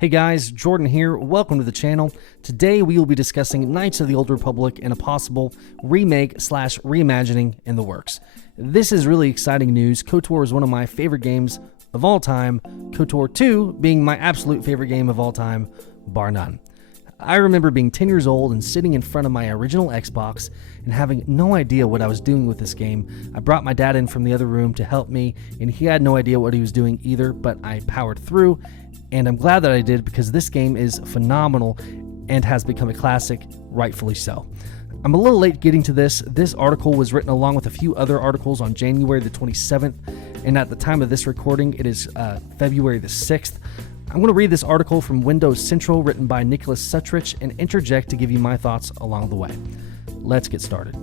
Hey guys, Jordan here. Welcome to the channel. Today we will be discussing Knights of the Old Republic and a possible remake/reimagining in the works. This is really exciting news. KOTOR is one of my favorite games of all time, KOTOR 2 being my absolute favorite game of all time, bar none. I remember being 10 years old and sitting in front of my original Xbox and having no idea what I was doing with this game. I brought my dad in from the other room to help me, and he had no idea what he was doing either, but I powered through. And I'm glad that I did because this game is phenomenal and has become a classic, rightfully so. I'm a little late getting to this. This article was written along with a few other articles on January the 27th, and at the time of this recording, it is February the 6th. I'm going to read this article from Windows Central written by Nicholas Sutrich and interject to give you my thoughts along the way. Let's get started.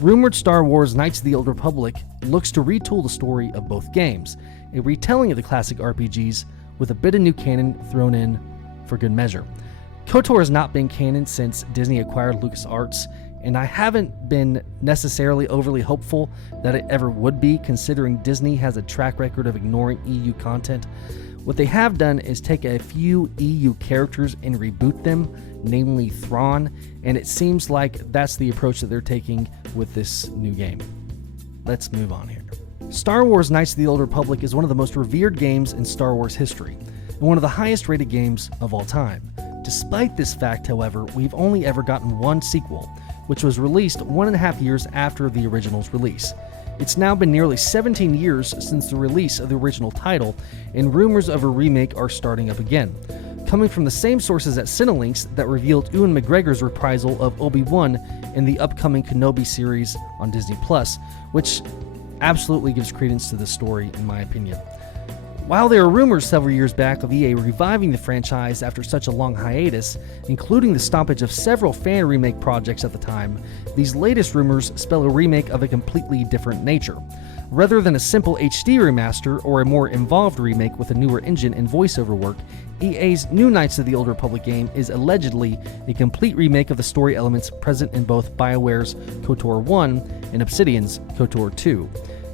Rumored Star Wars Knights of the Old Republic looks to retool the story of both games, a retelling of the classic RPGs with a bit of new canon thrown in for good measure. KOTOR has not been canon since Disney acquired LucasArts, and I haven't been necessarily overly hopeful that it ever would be, considering Disney has a track record of ignoring EU content. What they have done is take a few EU characters and reboot them, namely Thrawn, and it seems like that's the approach that they're taking with this new game. Let's move on here. Star Wars Knights of the Old Republic is one of the most revered games in Star Wars history, and one of the highest rated games of all time. Despite this fact, however, we've only ever gotten one sequel, which was released 1.5 years after the original's release. It's now been nearly 17 years since the release of the original title, and rumors of a remake are starting up again, coming from the same sources at Cinelinx that revealed Ewan McGregor's reprisal of Obi-Wan in the upcoming Kenobi series on Disney+, which absolutely gives credence to the story, in my opinion. While there are rumors several years back of EA reviving the franchise after such a long hiatus, including the stoppage of several fan remake projects at the time, these latest rumors spell a remake of a completely different nature. Rather than a simple HD remaster or a more involved remake with a newer engine and voiceover work, EA's new Knights of the Old Republic game is allegedly a complete remake of the story elements present in both BioWare's KOTOR 1 and Obsidian's KOTOR 2.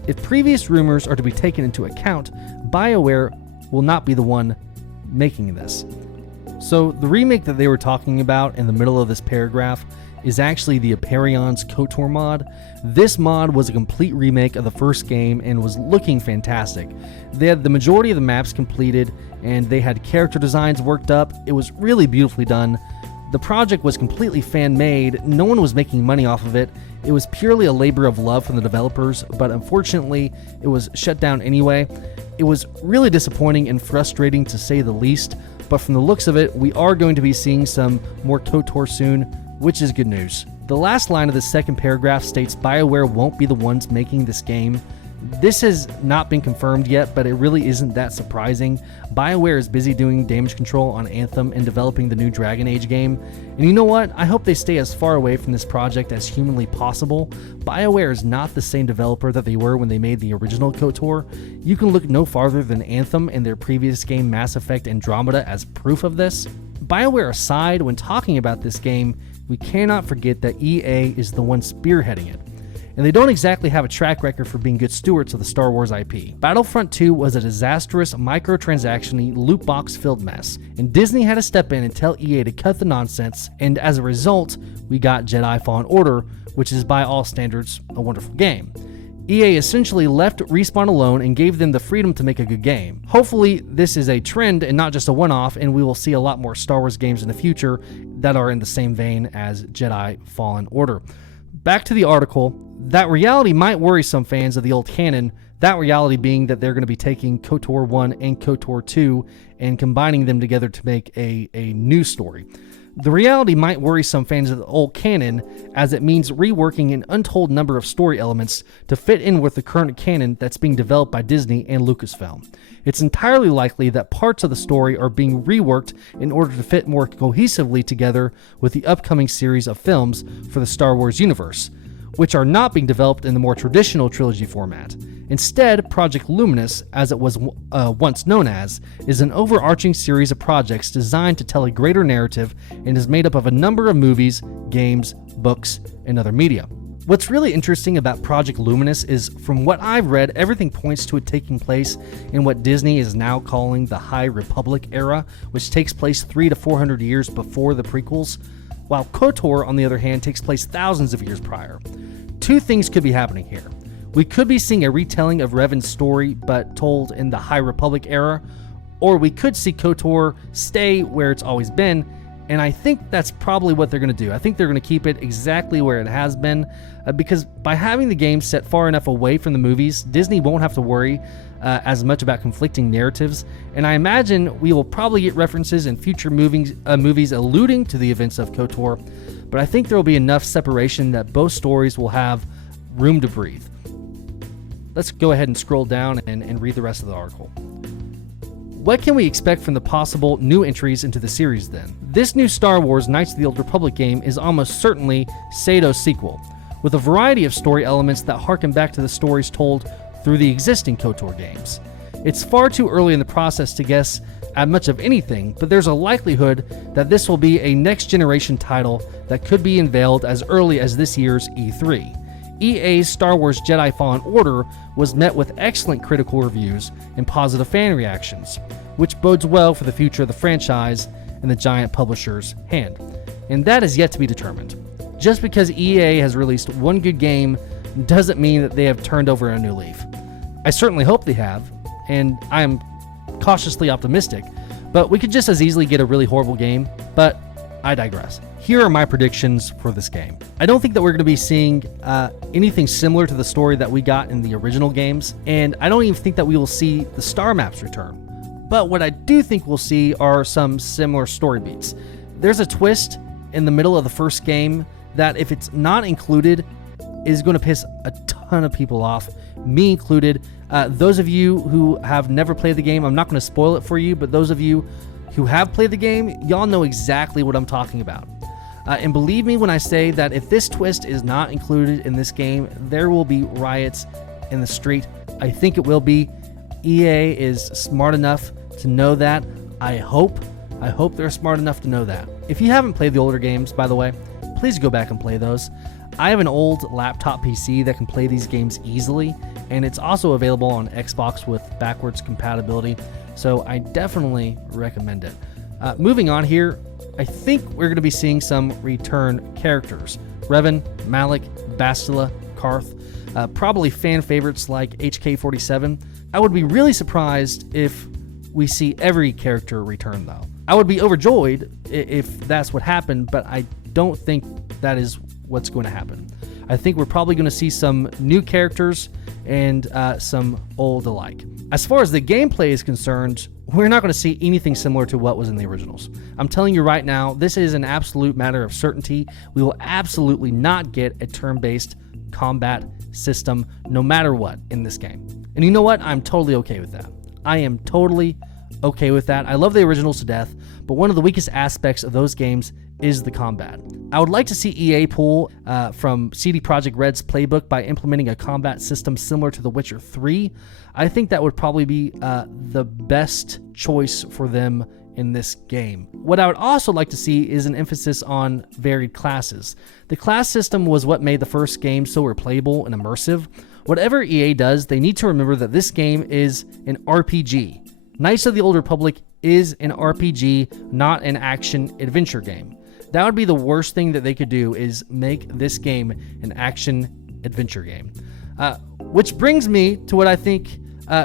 If previous rumors are to be taken into account, BioWare will not be the one making this. So the remake that they were talking about in the middle of this paragraph is actually the Aperion's KOTOR mod. This mod was a complete remake of the first game and was looking fantastic. They had the majority of the maps completed and they had character designs worked up. It was really beautifully done. The project was completely fan-made. No one was making money off of it. It was purely a labor of love from the developers, but unfortunately, it was shut down anyway. It was really disappointing and frustrating to say the least, but from the looks of it, we are going to be seeing some more KOTOR soon, which is good news. The last line of the second paragraph states BioWare won't be the ones making this game. This has not been confirmed yet, but it really isn't that surprising. BioWare is busy doing damage control on Anthem and developing the new Dragon Age game. And you know what? I hope they stay as far away from this project as humanly possible. BioWare is not the same developer that they were when they made the original KOTOR. You can look no farther than Anthem and their previous game Mass Effect Andromeda as proof of this. BioWare aside, when talking about this game, we cannot forget that EA is the one spearheading it. And they don't exactly have a track record for being good stewards of the Star Wars IP. Battlefront 2 was a disastrous, microtransaction-y, loot box-filled mess, and Disney had to step in and tell EA to cut the nonsense, and as a result, we got Jedi Fallen Order, which is by all standards a wonderful game. EA essentially left Respawn alone and gave them the freedom to make a good game. Hopefully, this is a trend and not just a one-off, and we will see a lot more Star Wars games in the future that are in the same vein as Jedi Fallen Order. Back to the article, that reality might worry some fans of the old canon, that reality being that they're going to be taking KOTOR 1 and KOTOR 2 and combining them together to make a new story. The reality might worry some fans of the old canon, as it means reworking an untold number of story elements to fit in with the current canon that's being developed by Disney and Lucasfilm. It's entirely likely that parts of the story are being reworked in order to fit more cohesively together with the upcoming series of films for the Star Wars universe, which are not being developed in the more traditional trilogy format. Instead, Project Luminous, as it was once known as, is an overarching series of projects designed to tell a greater narrative and is made up of a number of movies, games, books, and other media. What's really interesting about Project Luminous is, from what I've read, everything points to it taking place in what Disney is now calling the High Republic era, which takes place 300 to 400 years before the prequels, while KOTOR, on the other hand, takes place thousands of years prior. Two things could be happening here. We could be seeing a retelling of Revan's story, but told in the High Republic era, or we could see KOTOR stay where it's always been, and I think that's probably what they're going to do. I think they're going to keep it exactly where it has been, because by having the game set far enough away from the movies, Disney won't have to worry as much about conflicting narratives, and I imagine we will probably get references in future movies alluding to the events of KOTOR, but I think there will be enough separation that both stories will have room to breathe. Let's go ahead and scroll down and read the rest of the article. What can we expect from the possible new entries into the series then? This new Star Wars Knights of the Old Republic game is almost certainly Sato's sequel, with a variety of story elements that harken back to the stories told through the existing KOTOR games. It's far too early in the process to guess at much of anything, but there's a likelihood that this will be a next-generation title that could be unveiled as early as this year's E3. EA's Star Wars Jedi Fallen Order was met with excellent critical reviews and positive fan reactions, which bodes well for the future of the franchise in the giant publisher's hand. And that is yet to be determined. Just because EA has released one good game doesn't mean that they have turned over a new leaf. I certainly hope they have, and I am cautiously optimistic, but we could just as easily get a really horrible game, but I digress. Here are my predictions for this game. I don't think that we're going to be seeing anything similar to the story that we got in the original games, and I don't even think that we will see the star maps return. But what I do think we'll see are some similar story beats. There's a twist in the middle of the first game that, if it's not included, is going to piss a ton of people off, me included. Those of you who have never played the game, I'm not going to spoil it for you, but those of you who have played the game, y'all know exactly what I'm talking about. And believe me when I say that if this twist is not included in this game, there will be riots in the street. I think it will be. EA is smart enough to know that. I hope they're smart enough to know that. If you haven't played the older games, by the way, please go back and play those. I have an old laptop PC that can play these games easily, and it's also available on Xbox with backwards compatibility, so I definitely recommend it. Moving on here, I think we're going to be seeing some return characters. Revan, Malik, Bastila, Karth, probably fan favorites like HK-47. I would be really surprised if we see every character return, though. I would be overjoyed if that's what happened, but I don't think that is what's going to happen. I think we're probably going to see some new characters and some old alike. As far as the gameplay is concerned, we're not going to see anything similar to what was in the originals. I'm telling you right now, this is an absolute matter of certainty. We will absolutely not get a turn-based combat system no matter what in this game. And you know what? I'm totally okay with that. I am totally okay with that. I love the originals to death, but one of the weakest aspects of those games is the combat. I would like to see EA pull from CD Projekt Red's playbook by implementing a combat system similar to The Witcher 3. I think that would probably be the best choice for them in this game. What I would also like to see is an emphasis on varied classes. The class system was what made the first game so replayable and immersive. Whatever EA does, they need to remember that this game is an RPG. Knights of the Old Republic is an RPG, not an action-adventure game. That would be the worst thing that they could do, is make this game an action-adventure game. Which brings me to what I think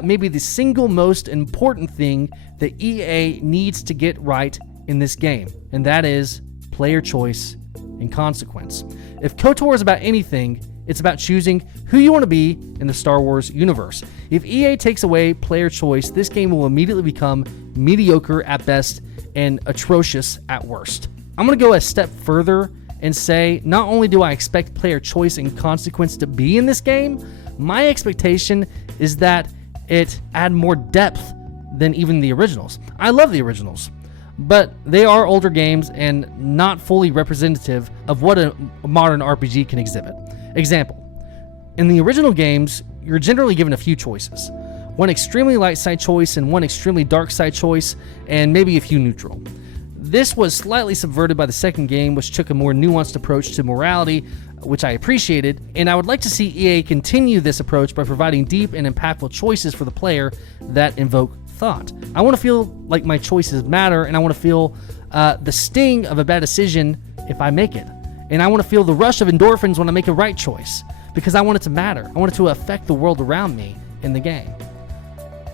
maybe the single most important thing that EA needs to get right in this game, and that is player choice and consequence. If KOTOR is about anything, it's about choosing who you want to be in the Star Wars universe. If EA takes away player choice, this game will immediately become mediocre at best and atrocious at worst. I'm going to go a step further and say, not only do I expect player choice and consequence to be in this game, my expectation is that it add more depth than even the originals. I love the originals, but they are older games and not fully representative of what a modern RPG can exhibit. Example, in the original games, you're generally given a few choices. One extremely light side choice and one extremely dark side choice, and maybe a few neutral. This was slightly subverted by the second game, which took a more nuanced approach to morality, which I appreciated, and I would like to see EA continue this approach by providing deep and impactful choices for the player that invoke thought. I want to feel like my choices matter, and I want to feel the sting of a bad decision if I make it. And I want to feel the rush of endorphins when I make a right choice, because I want it to matter. I want it to affect the world around me in the game.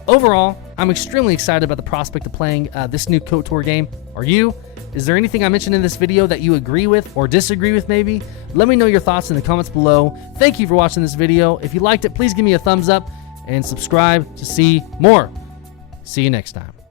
Overall, I'm extremely excited about the prospect of playing this new KOTOR game. Are you? Is there anything I mentioned in this video that you agree with or disagree with maybe? Let me know your thoughts in the comments below. Thank you for watching this video. If you liked it, please give me a thumbs up and subscribe to see more. See you next time.